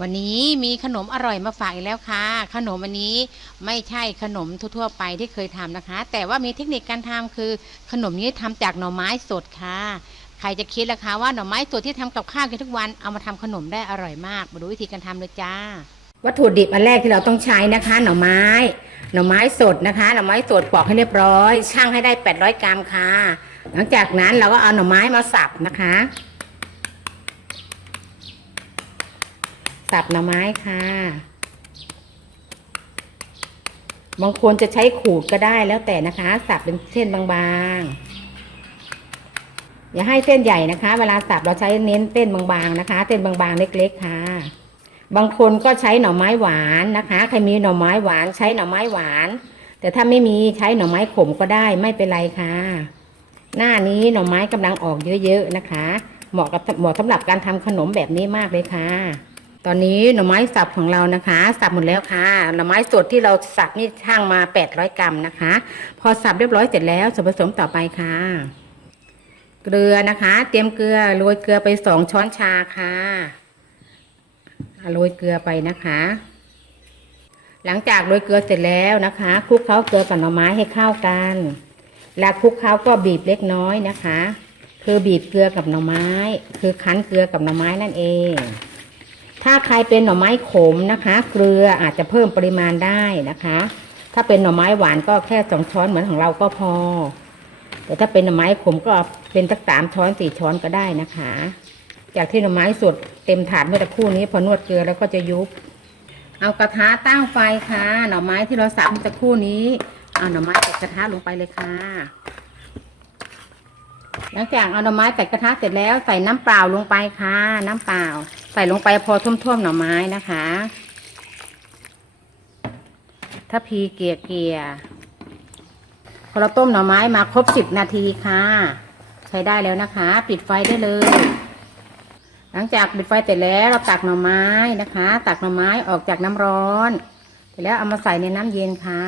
วันนี้มีขนมอร่อยมาฝากอีกแล้วค่ะ ขนมอันนี้ไม่ใช่ขนมทั่วๆไปที่เคยทำนะคะ แต่ว่ามีเทคนิคการทำคือขนมนี้ทำจากหน่อไม้สดค่ะ ใครจะคิดล่ะคะว่าหน่อไม้สดที่ทำกับข้าวกินทุกวันเอามาทำขนมได้อร่อยมาก มาดูวิธีการทำเลยจ้า วัตถุดิบอันแรกที่เราต้องใช้นะคะ หน่อไม้ หน่อไม้สดนะคะ หน่อไม้สดปอกให้เรียบร้อยช่างให้ได้ 800 กรัมค่ะ หลังจากนั้นเราก็เอาหน่อไม้มาสับนะคะ สับหน่อไม้ค่ะ บางคนจะใช้ขูดก็ได้แล้วแต่นะคะ สับเป็นเส้นบางๆ อย่าให้เส้นใหญ่นะคะ เวลาสับเราใช้เน้นเส้นบางๆนะคะ เส้นบางๆเล็ก ๆ ค่ะ บางคนก็ใช้หน่อไม้หวานนะคะ ใครมีหน่อไม้หวานใช้หน่อไม้หวาน แต่ถ้าไม่มีใช้หน่อไม้ขมก็ได้ไม่เป็นไรค่ะ หน้านี้หน่อไม้กำลังออกเยอะๆนะคะ เหมาะกับเหมาะสำหรับการทำขนมแบบนี้มากเลยค่ะ ตอนนี้หน่อไม้สับของเรานะคะ สับหมดแล้วค่ะ หน่อไม้สดที่เราสับนี่ช่างมา 800 กรัมนะคะ พอสับเรียบร้อยเสร็จแล้วส่วนผสมต่อไปค่ะ เกลือนะคะ เตรียมเกลือโรยเกลือไปสองช้อนชาค่ะโรยเกลือไปนะคะ หลังจากโรยเกลือเสร็จแล้วนะคะคลุกเคล้าเกลือกับหน่อไม้ให้เข้ากันแล้วคลุกเคล้าก็บีบเล็กน้อยนะคะ คือบีบเกลือกับหน่อไม้ คือคั้นเกลือกับหน่อไม้นั่นเอง ถ้าใครเป็นหน่อไม้ขมนะคะ เกลืออาจจะเพิ่มปริมาณได้นะคะ ถ้าเป็นหน่อไม้หวานก็แค่สองช้อนเหมือนของเราก็พอ แต่ถ้าเป็นหน่อไม้ขมก็เป็นสักสามช้อนสี่ช้อนก็ได้นะคะ จากที่หน่อไม้สดเต็มถาดเมื่อตะครู่นี้พอนวดเกลือแล้วก็จะยุบ เอากระทะตั้งไฟค่ะ หน่อไม้ที่เราสับเมื่อตะครู่นี้เอาหน่อไม้ใส่กระทะลงไปเลยค่ะหลังจากเอาหน่อไม้ใส่กระทะเสร็จแล้วใส่น้ำเปล่าลงไปค่ะ น้ำเปล่า ใส่ลงไปพอท่วมๆหน่อไม้นะคะถ้าพีเกียเกลี่ยพอเราต้มหน่อไม้มาครบสิบนาทีค่ะ ใช้ได้แล้วนะคะ ปิดไฟได้เลย หลังจากปิดไฟเสร็จแล้วเราตักหน่อไม้นะคะ ตักหน่อไม้ออกจากน้ำร้อน เสร็จแล้วเอามาใส่ในน้ำเย็นค่ะ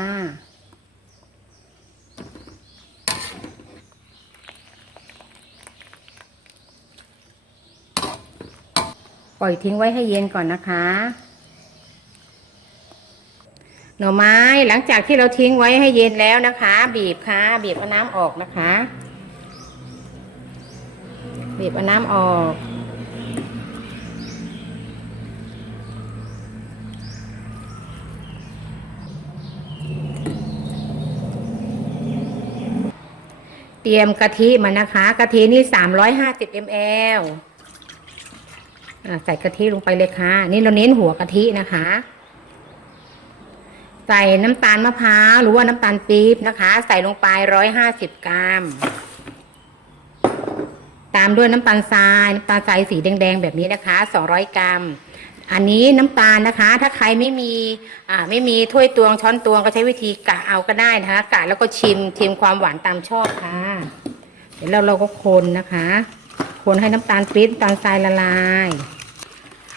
ปล่อยทิ้งไว้ให้เย็นก่อนนะคะ หน่อไม้หลังจากที่เราทิ้งไว้ให้เย็นแล้วนะคะ บีบค่ะ บีบเอาน้ำออกนะคะ บีบเอาน้ำออกเตรียมกะทิมานะคะ กะทินี่สา ใส่กะทิลงไปเลยค่ะ นี่เราเน้นหัวกะทินะคะ ใส่น้ำตาลมะพร้าวหรือว่าน้ำตาลปี๊บนะคะ ใส่ลงไปร้อยห้าสิบกรัม ตามด้วยน้ำตาลทรายน้ำตาลทรายสีแดงๆแบบนี้นะคะสองร้อยกรัม อันนี้น้ำตาลนะคะ ถ้าใครไม่มีอ่าไม่มีถ้วยตวงช้อนตวงก็ใช้วิธีกะเอาก็ได้นะคะกะแล้วก็ชิมชิมความหวานตามชอบค่ะ เดี๋ยวเราเราก็คนนะคะ คนให้น้ำตาลปี๊บน้ำตาลทรายละลาย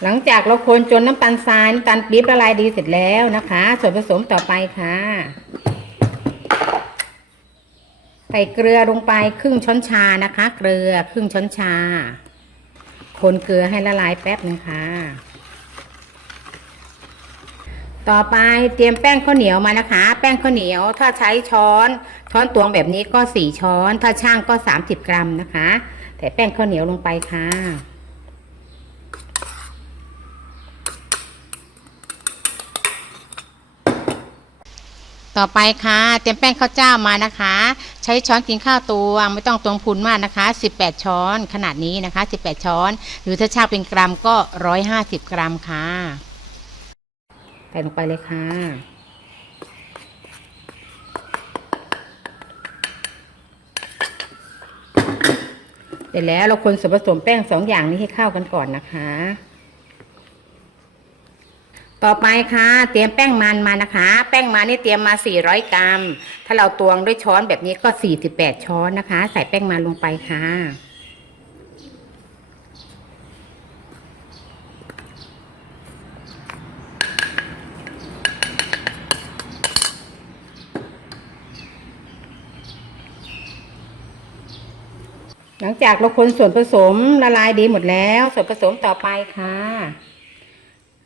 หลังจากเราคนจนน้ำตาลทรายน้ำตาลปี๊บละลายดีเสร็จแล้วนะคะ ส่วนผสมต่อไปค่ะ ใส่เกลือลงไปครึ่งช้อนชานะคะ เกลือครึ่งช้อนชา คนเกลือให้ละลายแป๊บหนึ่งค่ะต่อไปเตรียมแป้งข้าวเหนียวมานะคะ แป้งข้าวเหนียวถ้าใช้ช้อนช้อนตวงแบบนี้ก็สี่ช้อน ถ้าช่างก็สามสิบกรัมนะคะ แต่แป้งข้าวเหนียวลงไปค่ะต่อไปค่ะ เตรียมแป้งข้าวเจ้ามานะคะ ใช้ช้อนกินข้าวตวงไม่ต้องตวงพูนมากนะคะ 18 ช้อนขนาดนี้นะคะ 18 ช้อน หรือถ้าชาเป็นกรัมก็ 150 กรัมค่ะใส่ลงไปเลยค่ะ ร็จแล้วเราคนส่วนผสมแป้งสองอย่างนี้ให้เข้ากันก่อนนะคะ ต่อไปค่ะ เตรียมแป้งมันมานะคะ แป้งมันนี่เตรียมมา 400 กรัม ถ้าเราตวงด้วยช้อนแบบนี้ก็ 48 ช้อนนะคะ ใส่แป้งมันลงไปค่ะ หลังจากเราคนส่วนผสมละลายดีหมดแล้ว ส่วนผสมต่อไปค่ะ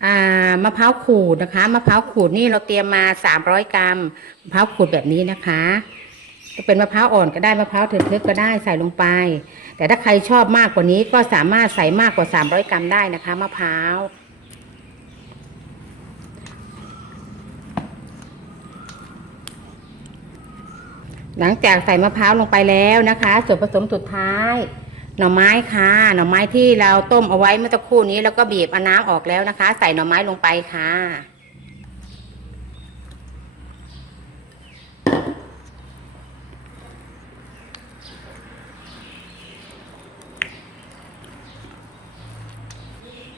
อ่ามะพร้าวขูดนะคะมะพร้าวขูดนี่เราเตรียมมาสามร้อยกรัมมะพร้าวขูดแบบนี้นะคะจะเป็นมะพร้าวอ่อนก็ได้มะพร้าวทึกๆก็ได้ใส่ลงไป แต่ถ้าใครชอบมากกว่านี้ก็สามารถใส่มากกว่าสามร้อยกรัมได้นะคะมะพร้าว หลังจากใส่มะพร้าวลงไปแล้วนะคะ ส่วนผสมสุดท้าย หน่อไม้ค่ะ หน่อไม้ที่เราต้มเอาไว้เมื่อสักครู่นี้แล้วก็บีบเอาน้ำออกแล้วนะคะ ใส่หน่อไม้ลงไปค่ะ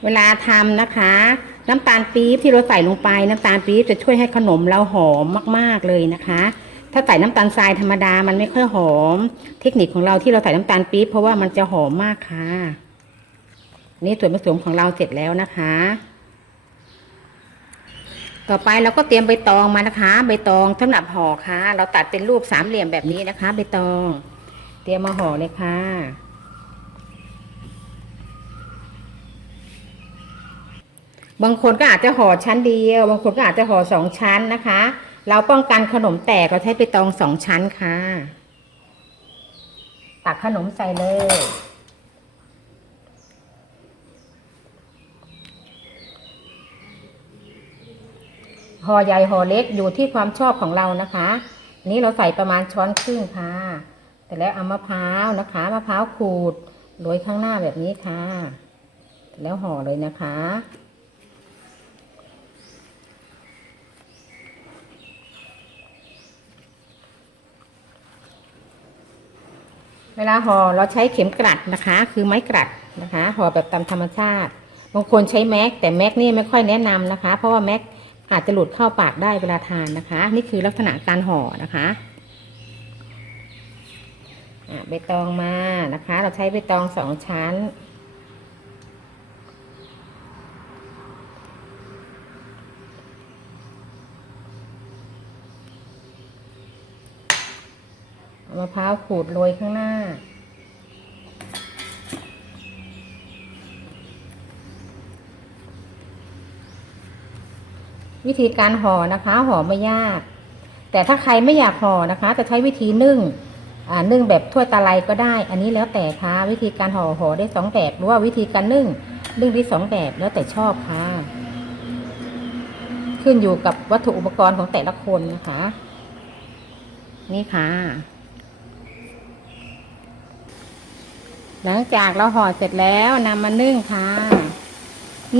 เวลาทำนะคะ น้ำตาลปี๊บที่เราใส่ลงไปน้ำตาลปี๊บจะช่วยให้ขนมเราหอมมาก ๆเลยนะคะ ถ้าใส่น้ำตาลทรายธรรมดามันไม่ค่อยหอม เทคนิคของเราที่เราใส่น้ำตาลปี๊บเพราะว่ามันจะหอมมากค่ะ นี่ส่วนผสมของเราเสร็จแล้วนะคะ ต่อไปเราก็เตรียมใบตองมานะคะ ใบตองสำหรับห่อค่ะ เราตัดเป็นรูปสามเหลี่ยมแบบนี้นะคะ ใบตอง เตรียมมาห่อเลยค่ะบางคนก็อาจจะห่อชั้นเดียว บางคนก็อาจจะห่อสองชั้นนะคะ เราป้องกันขนมแตกเราใช้ไปตองสองชั้นค่ะ ตักขนมใส่เลย ห่อใหญ่ห่อเล็กอยู่ที่ความชอบของเรานะคะนนี้เราใส่ประมาณช้อนครึ่งค่ะ แต่แล้วเอามะพร้าวนะคะมะพร้าวขูดโรยข้างหน้าแบบนี้ค่ะ แล้วห่อเลยนะคะ วลาห่อเราใช้เข็มกลัดนะคะ คือไม้กลัดนะคะห่อแบบตามธรรมชาติบางคนใช้แม็กแต่แม็กนี่ไม่ค่อยแนะนำนะคะ เพราะว่าแม็กอาจจะหลุดเข้าปากได้เวลาทานนะคะ นี่คือลักษณะการห่อนะคะใบตองมานะคะ เราใช้ใบตองสองชั้น มะพร้าวขูดโรยข้างหน้า วิธีการห่อนะคะห่อไม่ยาก แต่ถ้าใครไม่อยากห่อนะคะ จะใช้วิธีนึ่งนึ่งแบบถ้วยตะไลก็ได้ อันนี้แล้วแต่ค่ะวิธีการห่อห่อได้สองแบบหรือว่าวิธีการนึ่งนึ่งได้สองแบบแล้วแต่ชอบค่ะ ขึ้นอยู่กับวัตถุอุปกรณ์ของแต่ละคนนะคะ นี่ค่ะ หลังจากเราห่อเสร็จแล้วนำมานึ่งค่ะ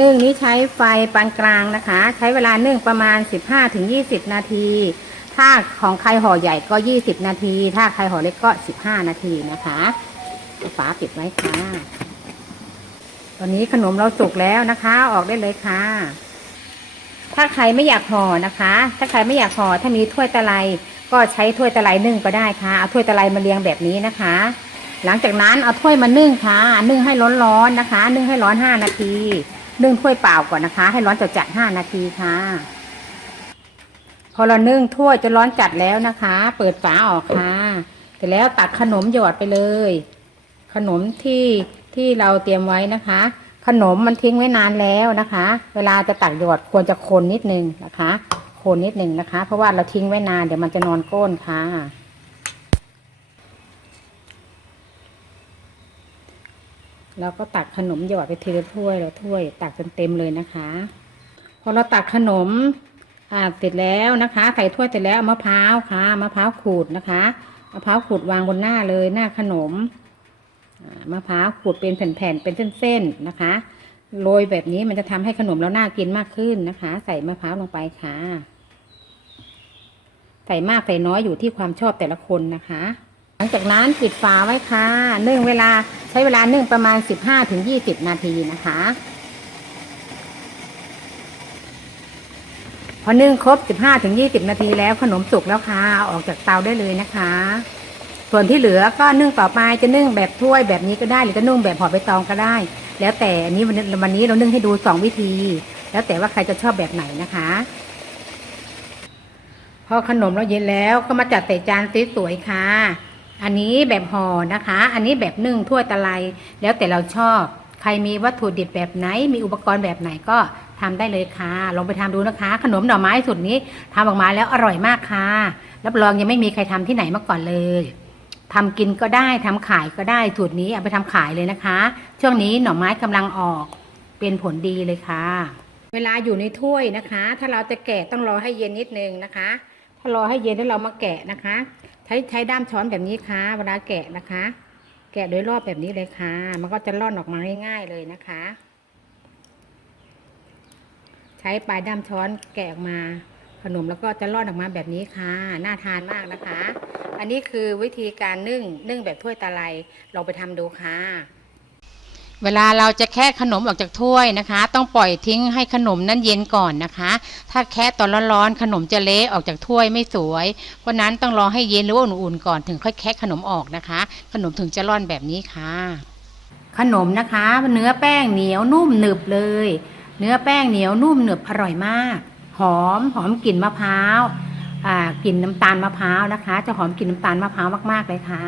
นึ่งนี้ใช้ไฟปานกลางนะคะ ใช้เวลานึ่งประมาณ 15-20 นาที ถ้าของใครห่อใหญ่ก็ 20 นาที ถ้าใครห่อเล็กก็ 15 นาทีนะคะฝาปิดไว้ค่ะ ตอนนี้ขนมเราสุกแล้วนะคะ ออกได้เลยค่ะ ถ้าใครไม่อยากห่อนะคะ ถ้าใครไม่อยากห่อถ้ามีถ้วยตะไลก็ใช้ถ้วยตะไลนึ่งก็ได้ค่ะ เอาถ้วยตะไลมาเรียงแบบนี้นะคะ หลังจากนั้นเอาถ้วยมานึ่งค่ะ นึ่งให้ร้อนๆนะคะ นึ่งให้ร้อนห้านาที นึ่งถ้วยเปล่าก่อนนะคะ ให้ร้อนจัดๆห้านาทีค่ะ พอเรานึ่งถ้วยจะร้อนจัดแล้วนะคะ เปิดฝาออกค่ะเสร็จแล้วตักขนมหยอดไปเลย ขนมที่ที่เราเตรียมไว้นะคะ ขนมมันทิ้งไว้นานแล้วนะคะ เวลาจะตักหยอดควรจะคนนิดนึงนะคะ คนนิดนึงนะคะ เพราะว่าเราทิ้งไว้นานเดี๋ยวมันจะนอนก้นค่ะ แล้วก็ตักขนมหยอดไปทีละถ้วยละถ้วย ตักจนเต็มเลยนะคะ พอเราตักขนมอ่าเสร็จแล้วนะคะ ใส่ถ้วยเสร็จแล้วมะพร้าวค่ะมะพร้าวขูดนะคะมะพร้าวขูดวางบนหน้าเลยหน้าขนมมะพร้าวขูดเป็นแผ่นๆเป็นเส้นๆนะคะโรยแบบนี้มันจะทำให้ขนมเราน่ากินมากขึ้นนะคะ ใส่มะพร้าวลงไปค่ะ ใส่มากใส่น้อยอยู่ที่ความชอบแต่ละคนนะคะ หลังจากนั้นปิดฝาไว้ค่ะ เนึ่องเวลา ใช้เวลานึ่งประมาณ 15-20 นาทีนะคะ พอนึ่งครบ 15-20 นาทีแล้วขนมสุกแล้วค่ะเอาออกจากเตาได้เลยนะคะ ส่วนที่เหลือก็นึ่งต่อไปจะนึ่งแบบถ้วยแบบนี้ก็ได้หรือจะนึ่งแบบห่อใบตองก็ได้ แล้วแต่อันนี้วันนี้วันนี้เรานึ่งให้ดูสองวิธี แล้วแต่ว่าใครจะชอบแบบไหนนะคะพอขนมเราเย็นแล้วก็มาจัดใส่จานสวยๆค่ะ อันนี้แบบห่อนะคะ อันนี้แบบนึ่งถ้วยตะไลแล้วแต่เราชอบ ใครมีวัตถุดิบแบบไหน มีอุปกรณ์แบบไหนก็ททำได้เลยค่ะ ลองไปทำดูนะคะ ขนมหน่อไม้สูตรนี้ทำออกมาแล้วอร่อยมากค่ะ รับรองยังไม่มีใครทำที่ไหนมาก่อนเลยทำกินก็ได้ทำขายก็ได้สูตรนี้เอาไปทำขายเลยนะคะ ช่วงนี้หน่อไม้กำลังออกเป็นผลดีเลยค่ะ เวลาอยู่ในถ้วยนะคะ ถ้าเราจะแกะต้องรอให้เย็นนิดนึงนะคะ ถ้ารอให้เย็นแล้วเรามาแกะนะคะ ใช้ใช้ด้ามช้อนแบบนี้ค่ะเวลาแกะนะคะ แกะโดยรอบแบบนี้เลยค่ะ มันก็จะร่อนออกมาง่ายๆเลยนะคะ ใช้ปลายด้ามช้อนแกะออกมาขนมแล้วก็จะร่อนออกมาแบบนี้ค่ะ น่าทานมากนะคะ อันนี้คือวิธีการนึ่งนึ่งแบบถ้วยตะไลลองไปทำดูค่ะ เวลาเราจะแค่ขนมออกจากถ้วยนะคะ ต้องปล่อยทิ้งให้ขนมนั้นเย็นก่อนนะคะ ถ้าแค่ตอนร้อนๆขนมจะเละออกจากถ้วยไม่สวย เพราะนั้นต้องรอให้เย็นหรือว่าอุ่นๆก่อนถึงค่อยแคะขนมออกนะคะ ขนมถึงจะร่อนแบบนี้ค่ะ ขนมนะคะ เนื้อแป้งเหนียวนุ่มหนึบเลย เนื้อแป้งเหนียวนุ่มหนึบอร่อยมาก หอมหอมกลิ่นมะพร้าวกลิ่นน้ำตาลมะพร้าวนะคะ จะหอมกลิ่นน้ำตาลมะพร้าวมากๆเลยค่ะ